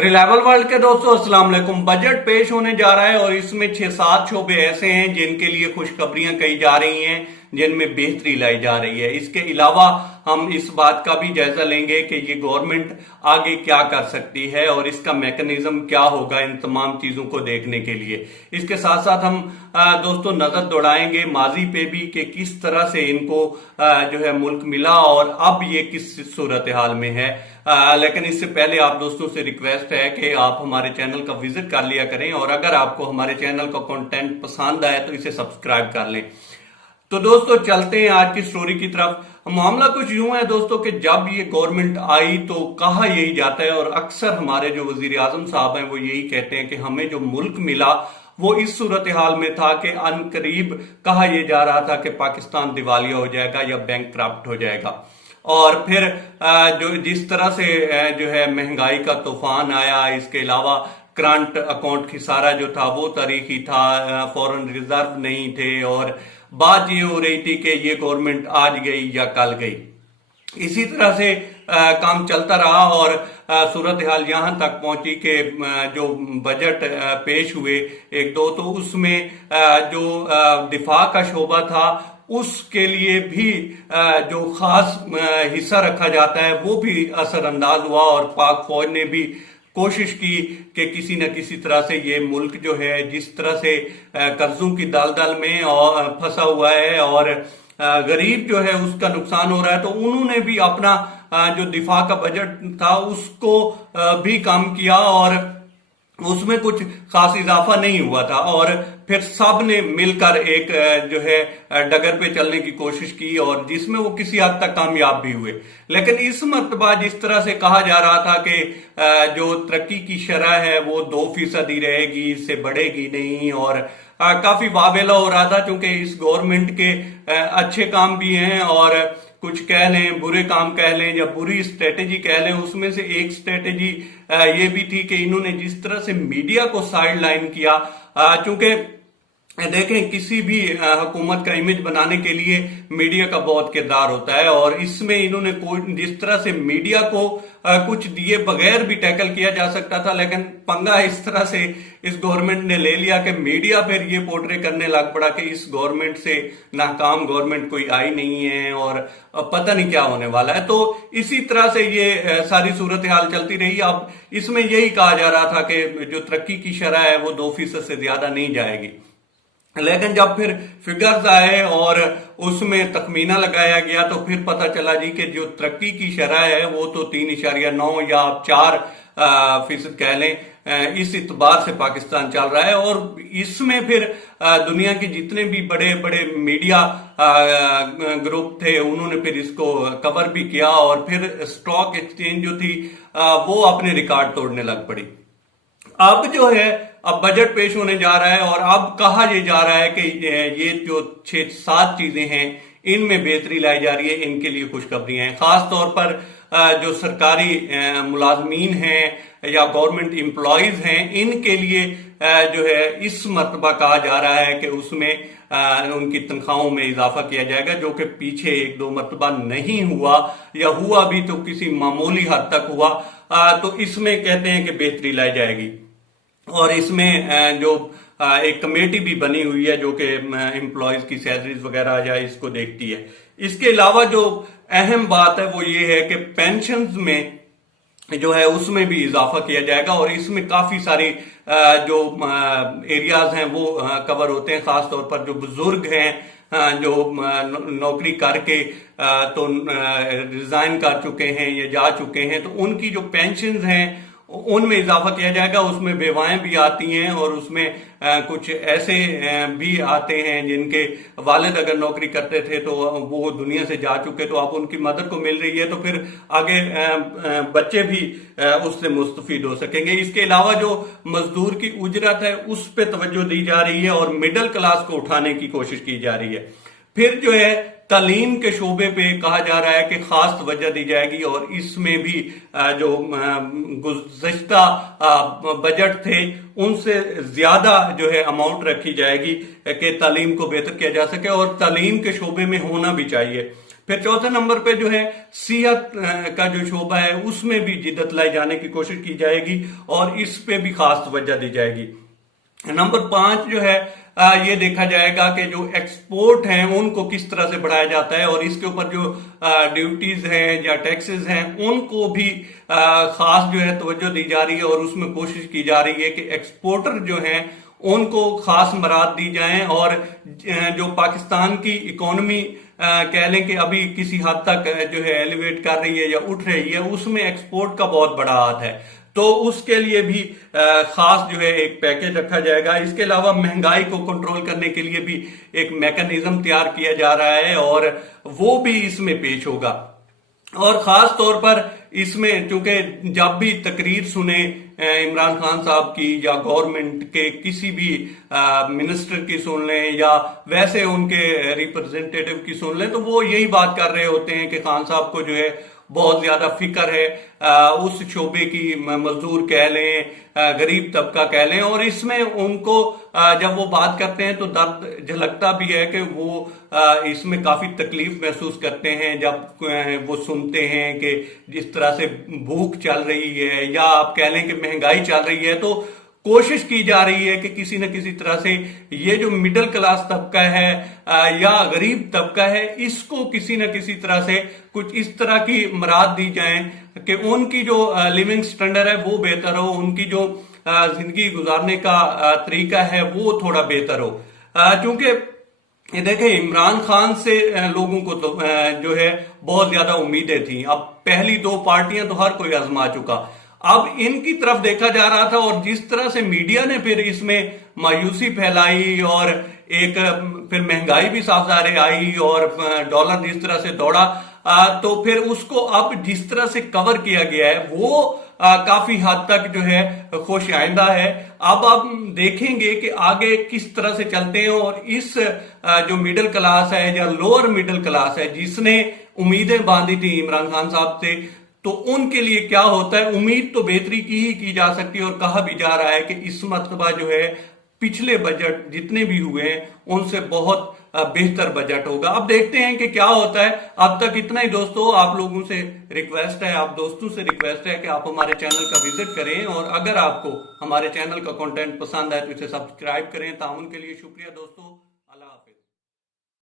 Reliable world के दोस्तों अस्सलाम वालेकुम। बजट पेश होने जा रहा है और इसमें 6-7 शोबे ऐसे हैं जिनके लिए खुशखबरियां कही जा रही हैं, जिनमें बेहतरी लाई जा रही है। इसके अलावा हम इस बात का भी जायजा लेंगे कि ये गवर्नमेंट आगे क्या कर सकती है और इसका मैकेनिज्म क्या होगा इन तमाम चीजों को देखने के लिए। इसके साथ साथ हम दोस्तों नजर दौड़ाएंगे माजी पे भी कि किस तरह से इनको जो है मुल्क मिला और अब ये किस सूरत हाल में है। लेकिन इससे पहले आप दोस्तों से रिक्वेस्ट है कि आप हमारे चैनल का विजिट कर लिया करें और अगर आपको हमारे चैनल का कंटेंट पसंद आए तो इसे सब्सक्राइब कर लें। तो दोस्तों चलते हैं आज की स्टोरी की तरफ। मामला कुछ यूं है दोस्तों कि जब ये गवर्नमेंट आई तो कहा यही जाता है और अक्सर हमारे जो वजीर आजम साहब हैं वो यही कहते हैं कि हमें जो मुल्क मिला वो इस सूरत हाल में था कि अनकरीब कहा यह जा रहा था कि पाकिस्तान दिवालिया हो जाएगा या बैंकक्रप्ट हो जाएगा। और फिर जो जिस तरह से जो है महंगाई का तूफान आया, इसके अलावा करंट अकाउंट खिसारा जो था वो तारीखी था, फॉरेन रिजर्व नहीं थे और बात ये हो रही थी कि ये गवर्नमेंट आज गई या कल गई। इसी तरह से काम चलता रहा और सूरत हाल यहां तक पहुंची कि जो बजट पेश हुए एक दो, तो उसमें जो दिफा का शोबा था उसके लिए भी जो खास हिस्सा रखा जाता है वो भी असरअंदाज हुआ और पाक फौज ने भी कोशिश की कि किसी न किसी तरह से ये मुल्क जो है जिस तरह से कर्जों की दलदल में और फंसा हुआ है और गरीब जो है उसका नुकसान हो रहा है, तो उन्होंने भी अपना जो दिफा का बजट था उसको भी कम किया और उसमें कुछ खास इजाफा नहीं हुआ था और फिर सब ने मिलकर एक जो है डगर पे चलने की कोशिश की और जिसमें वो किसी हद तक कामयाब भी हुए। लेकिन इस मर्तबा जिस तरह से कहा जा रहा था कि जो तरक्की की शरह है वो 2% ही रहेगी, इससे बढ़ेगी नहीं और काफी वाबेला हो रहा था क्योंकि इस गवर्नमेंट के अच्छे काम भी हैं और कुछ कह लें, बुरे काम कह लें या बुरी स्ट्रेटेजी कह लें। उसमें से एक स्ट्रेटेजी ये भी थी कि इन्होंने जिस तरह से मीडिया को साइड लाइन किया, चूंकि देखें किसी भी हुकूमत का इमेज बनाने के लिए मीडिया का बहुत किरदार होता है और इसमें इन्होंने जिस तरह से मीडिया को कुछ दिए बगैर भी टैकल किया जा सकता था, लेकिन पंगा इस तरह से इस गवर्नमेंट ने ले लिया कि मीडिया फिर ये पोर्ट्रे करने लग पड़ा कि इस गवर्नमेंट से नाकाम गवर्नमेंट कोई आई नहीं है और पता नहीं क्या होने वाला है। तो इसी तरह से ये सारी सूरत हाल चलती रही। अब इसमें यही कहा जा रहा था कि जो तरक्की की शरह है वो 2% से ज्यादा नहीं जाएगी, लेकिन जब फिर फिगर्स आए और उसमें तखमीना लगाया गया तो फिर पता चला जी कि जो तरक्की की शरह है वो तो 3.9 या 4% कह लें, इस इतबार से पाकिस्तान चल रहा है। और इसमें फिर दुनिया के जितने भी बड़े बड़े मीडिया ग्रुप थे उन्होंने फिर इसको कवर भी किया और फिर स्टॉक एक्सचेंज जो थी वो अपने रिकॉर्ड तोड़ने लग पड़ी। अब जो है अब बजट पेश होने जा रहा है और अब कहा यह जा रहा है कि ये जो 6-7 चीजें हैं इनमें बेहतरी लाई जा रही है, इनके लिए खुशखबरियां हैं। खास तौर पर जो सरकारी मुलाजमीन हैं या गवर्नमेंट एम्प्लॉयज हैं इनके लिए जो है इस मर्तबा कहा जा रहा है कि उसमें उनकी तनख्वाहों में इजाफा किया जाएगा, जो कि पीछे 1-2 मर्तबा नहीं हुआ या हुआ भी तो किसी मामूली हद तक हुआ। तो इसमें कहते हैं कि बेहतरी लाई जाएगी और इसमें जो एक कमेटी भी बनी हुई है जो कि एम्प्लॉयज की सैलरीज वगैरह या इसको देखती है। इसके अलावा जो अहम बात है वो ये है कि पेंशन्स में जो है उसमें भी इजाफा किया जाएगा और इसमें काफी सारी जो एरियाज हैं वो कवर होते हैं। खासतौर पर जो बुजुर्ग हैं जो नौकरी करके तो रिजाइन कर चुके हैं या जा चुके हैं, तो उनकी जो पेंशन हैं उनमें इजाफा किया जाएगा। उसमें बेवाएं भी आती हैं और उसमें कुछ ऐसे भी आते हैं जिनके वालिद अगर नौकरी करते थे तो वो दुनिया से जा चुके, तो अब उनकी मदद को मिल रही है, तो फिर आगे बच्चे भी उससे मुस्तफीद हो सकेंगे। इसके अलावा जो मजदूर की उजरत है उस पर तवज्जो दी जा रही है और मिडिल क्लास को उठाने की कोशिश की जा रही है। फिर जो है तालीम के शोबे पे कहा जा रहा है कि खास तवज्जो दी जाएगी और इसमें भी जो गुज़श्ता बजट थे उनसे ज्यादा जो है अमाउंट रखी जाएगी कि तालीम को बेहतर किया जा सके और तालीम के शोबे में होना भी चाहिए। फिर चौथे नंबर पे जो है सेहत का जो शोबा है उसमें भी जिद्दत लाई जाने की कोशिश की जाएगी और इस पे भी खास तवज्जो दी जाएगी। नंबर 5 जो है ये देखा जाएगा कि जो एक्सपोर्ट हैं उनको किस तरह से बढ़ाया जाता है और इसके ऊपर जो ड्यूटीज हैं या टैक्सेस हैं उनको भी खास जो है तवज्जो दी जा रही है और उसमें कोशिश की जा रही है कि एक्सपोर्टर जो हैं उनको खास मराद दी जाएं और जो पाकिस्तान की इकोनॉमी कह लें कि अभी किसी हद तक जो है एलिवेट कर रही है या उठ रही है, उसमें एक्सपोर्ट का बहुत बड़ा हाथ है, तो उसके लिए भी खास जो है एक पैकेज रखा जाएगा। इसके अलावा महंगाई को कंट्रोल करने के लिए भी एक मैकेनिज्म तैयार किया जा रहा है और वो भी इसमें पेश होगा। और खास तौर पर इसमें चूंकि जब भी तकरीर सुने इमरान खान साहब की या गवर्नमेंट के किसी भी मिनिस्टर की सुन लें या वैसे उनके रिप्रेजेंटेटिव की सुन लें, तो वो यही बात कर रहे होते हैं कि खान साहब को जो है बहुत ज्यादा फिक्र है उस शोबे की, मजदूर कह लें, गरीब तबका कह लें, और इसमें उनको जब वो बात करते हैं तो दर्द झलकता भी है कि वो इसमें काफी तकलीफ महसूस करते हैं जब वो सुनते हैं कि जिस तरह से भूख चल रही है या आप कह लें कि महंगाई चल रही है, तो कोशिश की जा रही है कि किसी न किसी तरह से ये जो मिडिल क्लास तबका है या गरीब तबका है, इसको किसी न किसी तरह से कुछ इस तरह की मराद दी जाए कि उनकी जो लिविंग स्टैंडर्ड है वो बेहतर हो, उनकी जो जिंदगी गुजारने का तरीका है वो थोड़ा बेहतर हो। क्योंकि ये देखें, इमरान खान से लोगों को तो जो है बहुत ज्यादा उम्मीदें थी। अब पहली 2 पार्टियां तो हर कोई आजमा चुका, अब इनकी तरफ देखा जा रहा था और जिस तरह से मीडिया ने फिर इसमें मायूसी फैलाई और एक फिर महंगाई भी साफ ज़ाहिर आई और डॉलर जिस तरह से दौड़ा, तो फिर उसको अब जिस तरह से कवर किया गया है वो काफी हद तक जो है खुश आइंदा है। अब आप देखेंगे कि आगे किस तरह से चलते हैं और इस जो मिडिल क्लास है या लोअर मिडिल क्लास है जिसने उम्मीदें बांधी थी इमरान खान साहब से, तो उनके लिए क्या होता है। उम्मीद तो बेहतरी की जा सकती है और कहा भी जा रहा है कि इस मरतबा जो है पिछले बजट जितने भी हुए हैं उनसे बहुत बेहतर बजट होगा। अब देखते हैं कि क्या होता है। अब तक इतना ही दोस्तों, आप लोगों से रिक्वेस्ट है, आप दोस्तों से रिक्वेस्ट है कि आप हमारे चैनल का विजिट करें और अगर आपको हमारे चैनल का कंटेंट पसंद आए तो इसे सब्सक्राइब करें। ताउन के लिए शुक्रिया दोस्तों।